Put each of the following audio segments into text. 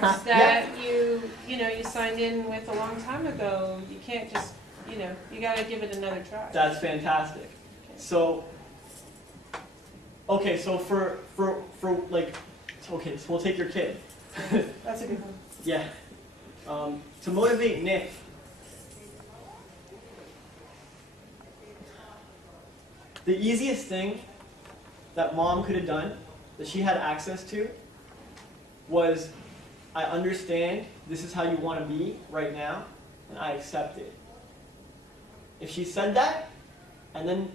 that you signed in with a long time ago. You can't just, you got to give it another try. That's fantastic. Okay. So, okay, so for like, okay, so we'll take your kid. That's a good one. Yeah. To motivate Nick, the easiest thing that mom could have done, that she had access to, was, I understand this is how you want to be right now, and I accept it. If she said that, and then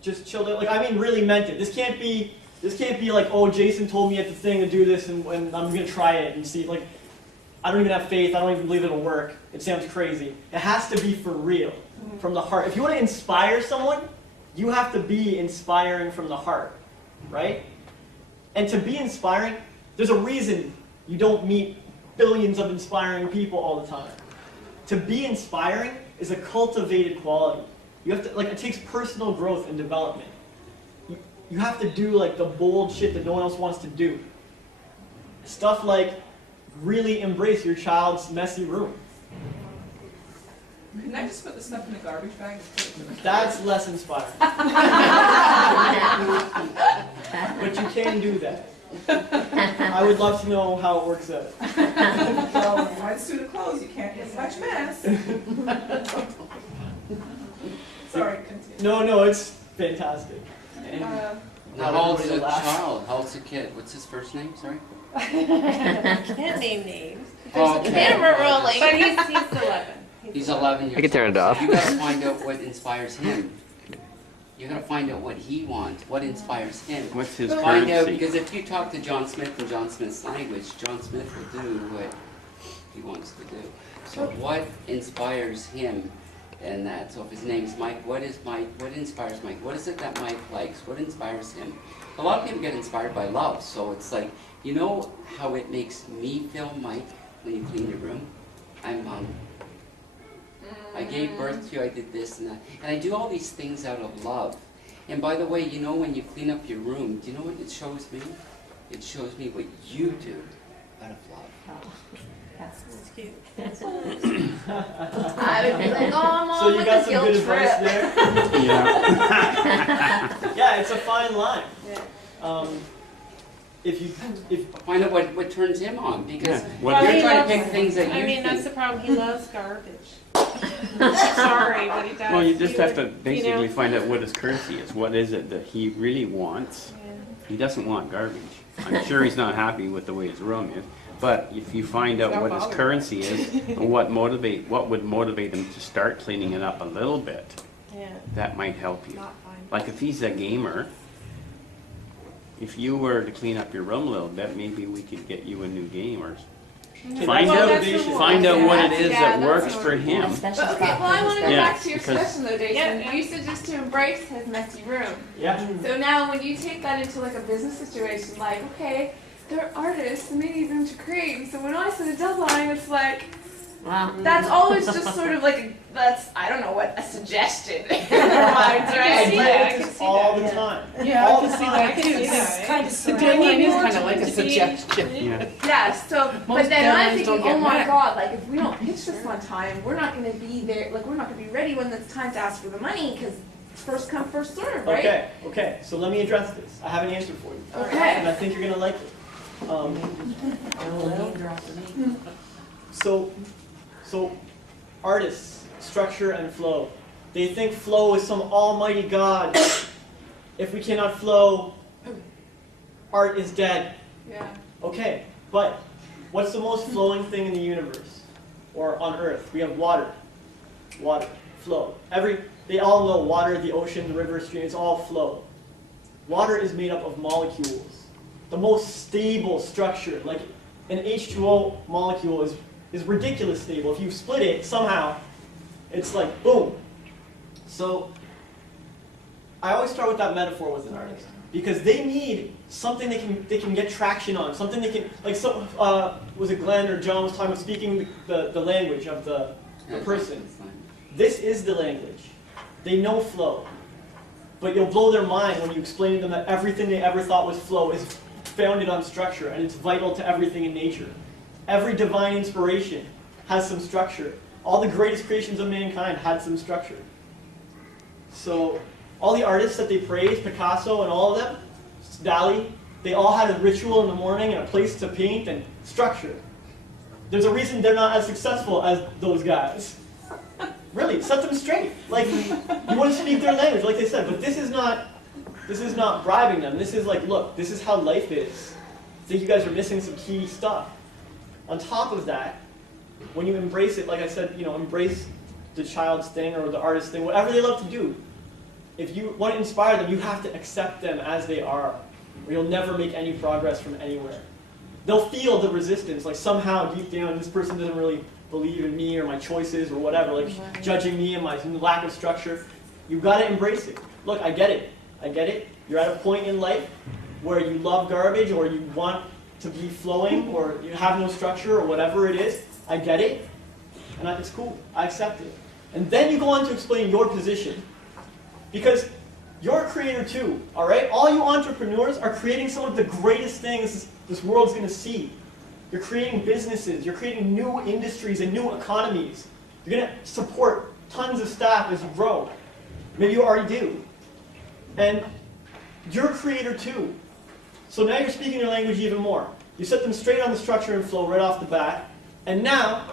just chilled out, like, I mean really meant it. This can't be like, oh, Jason told me at the thing to do this, and I'm going to try it, and see, like, I don't even have faith, I don't even believe it'll work. It sounds crazy. It has to be for real, from the heart. If you want to inspire someone, you have to be inspiring from the heart, right? And to be inspiring, there's a reason you don't meet billions of inspiring people all the time. To be inspiring is a cultivated quality. You have to, like, it takes personal growth and development. You have to do, like, the bold shit that no one else wants to do. Stuff like really embrace your child's messy room. Can I just put the stuff in the garbage bag? That's less inspiring. But you can do that. I would love to know how it works out. Well, once through the clothes, you can't get much mess. Sorry, continue. No, it's fantastic. And Now, how old's the child? How old's the kid? What's his first name? Sorry. Can't name names. Okay. Camera rolling. But he's 11. He's 11 years old. I can turn it off. You gotta find out what inspires him. You gotta find out what he wants, what inspires him. What's his Find out, currency? because if you talk to John Smith in John Smith's language, John Smith will do what he wants to do. So what inspires him and that? So if his name's Mike, what inspires Mike? What is it that Mike likes? What inspires him? A lot of people get inspired by love, so it's like, you know how it makes me feel, Mike, when you clean your room? I'm I gave birth to you, I did this and that. And I do all these things out of love. And by the way, you know when you clean up your room, do you know what it shows me? It shows me what you do out of love. That's cute. I would be like, oh, I'm on so you with got the some good guilt advice trip. there? Yeah. Yeah, it's a fine line. Yeah. If Find out what turns him on, because Yeah. Well, you're he trying loves- to pick things that you I mean, think. that's the problem. He loves garbage. Sorry, but he does. Well, you just He have would, to basically find out what his currency is. What is it that he really wants? Yeah. He doesn't want garbage. I'm sure he's not happy with the way his room is. But if you find out what his currency is, and what would motivate him to start cleaning it up a little bit, Yeah. that might help you. Not fine. Like if he's a gamer, if you were to clean up your room a little bit, maybe we could get you a new game or find Well, out that's the one. find out what it Yeah, is that's that works what for we're him. But okay, well, I want to go Yeah, back to your because- suggestion though, Jason. Yeah. You said just to embrace his messy room. yeah, So now when you take that into like a business situation, like, okay, they're artists and they need room to create. So when I set a deadline, it's like, Wow. that's always just sort of like, I don't know what, a suggestion in their minds, I right? see I that, I do can this see all that. the time. Yeah, all I the can see time. that I can too. see that. It's kind of The deadline deadline is is kind of to like a be- suggestion. Yeah. Yeah, so, but Most then I'm deadlines thinking, don't get oh my met. god, like if we don't pitch this on time, we're not gonna be there, like we're not gonna be ready when it's time to ask for the money, because first come, first serve, right? Okay, so let me address this. I have an answer for you. Okay. And I think you're going to like it. So artists, structure and flow. They think flow is some almighty God. If we cannot flow, art is dead. Yeah. Okay, but what's the most flowing thing in the universe? Or on Earth? We have water. Water. Flow. They all know water, the ocean, the river, stream, it's all flow. Water is made up of molecules. The most stable structure, like an H2O molecule is ridiculous stable. If you split it, somehow, it's like boom. So I always start with that metaphor with an artist. Because they need something they can get traction on, something they can, like, was it Glenn or John was talking about speaking the language of the person. This is the language. They know flow. But you'll blow their mind when you explain to them that everything they ever thought was flow is founded on structure, and it's vital to everything in nature. Every divine inspiration has some structure. All the greatest creations of mankind had some structure. So all the artists that they praise, Picasso and all of them, Dali, they all had a ritual in the morning and a place to paint and structure. There's a reason they're not as successful as those guys. Really, set them straight. Like, you want to speak their language, like they said, but this is not bribing them. This is like, look, this is how life is. I think you guys are missing some key stuff. On top of that, when you embrace it, like I said, embrace the child's thing or the artist's thing, whatever they love to do. If you want to inspire them, you have to accept them as they are, or you'll never make any progress from anywhere. They'll feel the resistance, like somehow deep down, this person doesn't really believe in me or my choices or whatever, like judging me and my lack of structure. You've got to embrace it. Look, I get it. I get it. You're at a point in life where you love garbage or you want to be flowing or you have no structure or whatever it is. I get it. And it's cool. I accept it. And then you go on to explain your position. Because you're a creator too, all right? All you entrepreneurs are creating some of the greatest things this world's going to see. You're creating businesses. You're creating new industries and new economies. You're going to support tons of staff as you grow. Maybe you already do. And you're a creator too. So now you're speaking your language even more. You set them straight on the structure and flow right off the bat. And now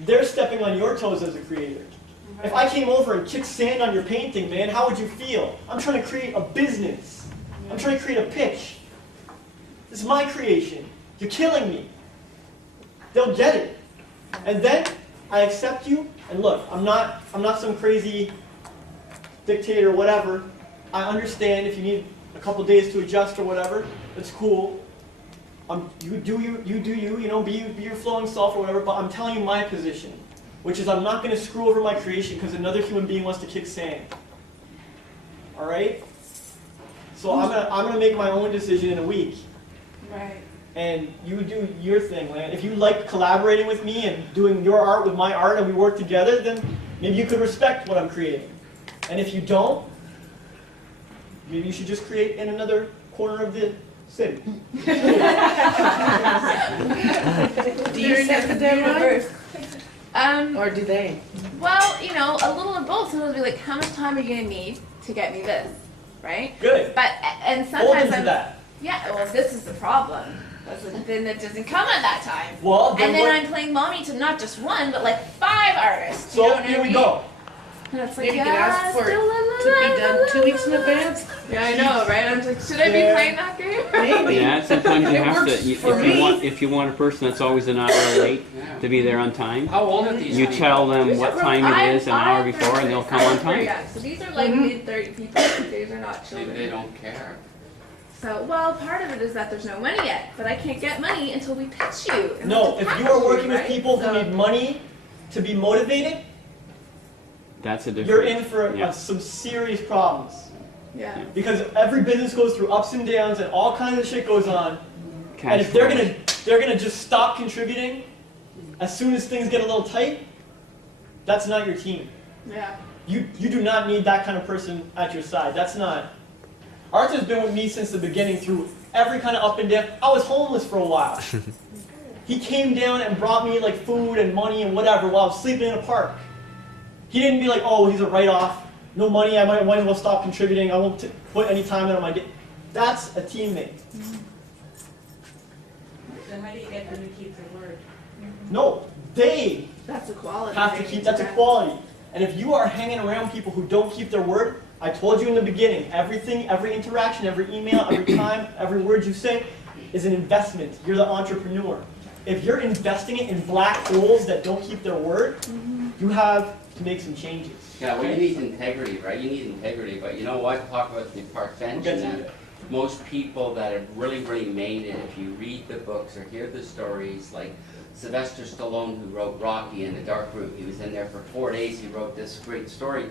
they're stepping on your toes as a creator. If I came over and kicked sand on your painting, man, how would you feel? I'm trying to create a business. I'm trying to create a pitch. This is my creation. You're killing me. They'll get it. And then I accept you. And look, I'm not some crazy dictator or whatever. I understand if you need a couple days to adjust or whatever. It's cool. You do you, be your flowing self or whatever. But I'm telling you my position, which is I'm not going to screw over my creation because another human being wants to kick sand. All right? So I'm gonna make my own decision in a week. Right. And you do your thing, man. If you like collaborating with me and doing your art with my art and we work together, then maybe you could respect what I'm creating. And if you don't, maybe you should just create in another corner of the city. Do you set the deadline? Or do they? Well, a little of both. Sometimes be like, how much time are you gonna need to get me this, right? Good. And Hold sometimes into that. yeah. Well, this is the problem. Then it doesn't come at that time. Well, and then I'm playing mommy to not just one, but like 5 artists. So you know what here I we mean? go. And it's like, Maybe you could ask for it to be done 2 weeks in advance? Yeah, I know, right? I'm like, should I be Yeah. playing that game? Maybe. Yeah, sometimes you It have works to, for me. if you want a person that's always an hour late Yeah. to be there on time, How old are these you people? tell them These what are time I'm- it is an hour I'm before and they'll come very- on I'm very time. young. So these are like mid-30 people. These are not Maybe they children. don't care. So, well, part of it is that there's no money yet, but I can't get money until we pitch you. and No, we if package you are working with right? people who So- need money to be motivated, That's a different. you're in for yeah. some serious problems. Yeah. Because every business goes through ups and downs and all kinds of shit goes on. Cash And if they're flow. gonna just stop contributing as soon as things get a little tight, that's not your team. Yeah. You do not need that kind of person at your side. That's not. Arthur's been with me since the beginning through every kind of up and down. I was homeless for a while. He came down and brought me like food and money and whatever while I was sleeping in a park. He didn't be like, oh, he's a write-off. No money, I might as well stop contributing. I won't put any time in on my day. That's a teammate. Then how do you get them to keep their word? No, they That's a quality. have to thing, keep, that's a yeah. quality. And if you are hanging around people who don't keep their word, I told you in the beginning, everything, every interaction, every email, every time, every word you say is an investment. You're the entrepreneur. If you're investing it in black holes that don't keep their word, you have to make some changes. Yeah, well, you need integrity, right? You need integrity, but you know what? Talk about the park bench We'll and get to that. Most people that have really made it, if you read the books or hear the stories, like Sylvester Stallone, who wrote Rocky in the Dark Room, he was in there for 4 days, he wrote this great story.